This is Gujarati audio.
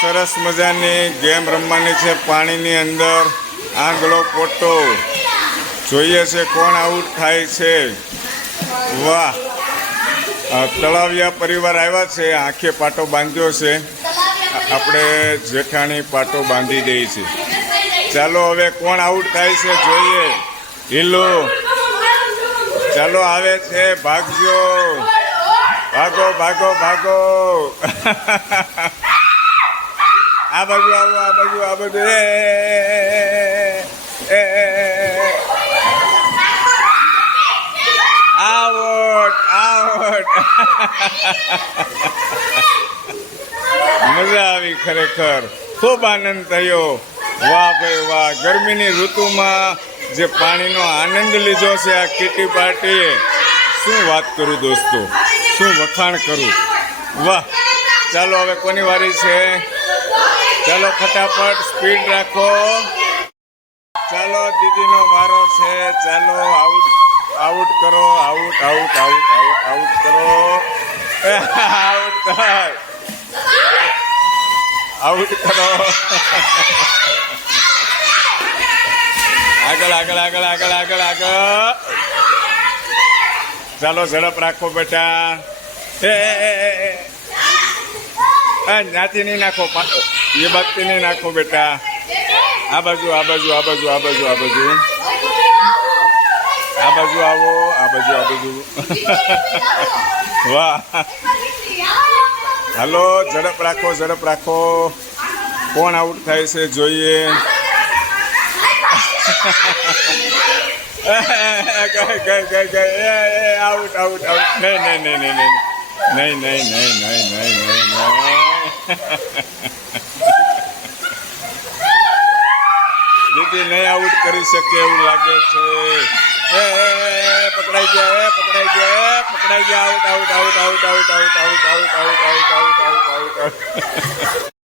સરસ મજાની ગેમ રમવાની છે પાણીની અંદર. આંગળો પોટો જોઈએ છે કોણ આઉટ થાય છે. વાહ, તળાવિયા પરિવાર આવ્યા છે. આંખે પાટો બાંધ્યો છે. આપણે જેઠાણી પાટો બાંધી દે છે. ચાલો હવે કોણ આઉટ થાય છે જોઈએ. હિલો, ચાલો આવે છે. ભાગજો, ભાગો ભાગો ભાગો. આ બાજુ આવો, આ બાજુ, આ બાજુ. Out, out. મજા આવી, ખરેખર ખૂબ આનંદ થયો. વાહ ભાઈ વાહ. ગરમીની ઋતુમાં જે પાણીનો આનંદ લીધો છે આ કીટી પાર્ટીએ, શું વાત કરું દોસ્તો, શું વખાણ કરું. વાહ. ચાલો હવે કોની વારી છે? ચાલો ફટાફટ સ્પીડ રાખો. ચાલો દીદીનો વારો છે. ચાલો આઉટ, આઉટ કરો. Out, out, out, out, out કરો. આઉટ થાય, આઉટ કરો. આગળ આગળ આગળ આગળ આગળ આગળ. ચાલો ઝડપ રાખો બેટા. જ્ઞાતિ નહીં નાખો, એ બાજુ નહીં નાખો બેટા. આ બાજુ, આ બાજુ, આ બાજુ, આ બાજુ, આ બાજુ, આ બાજુ આવો, આ બાજુ, આ બાજુ. વાહ. હાલો, ઝડપ રાખો, ઝડપ રાખો. કોણ આઉટ થાય છે જોઈએ. Out, out, out. નહીં નહીં નહીં નહીં નહીં નહીં નહીં નહીં નહીં નહીં નહીં નહીં. દીદી નહીં આઉટ કરી શકે એવું લાગે છે. પકડાઈ ગયા, પકડાઈ ગયા, પકડાઈ ગયા. Out, out, out, out, out, out, out, out, out, out, out, out, out.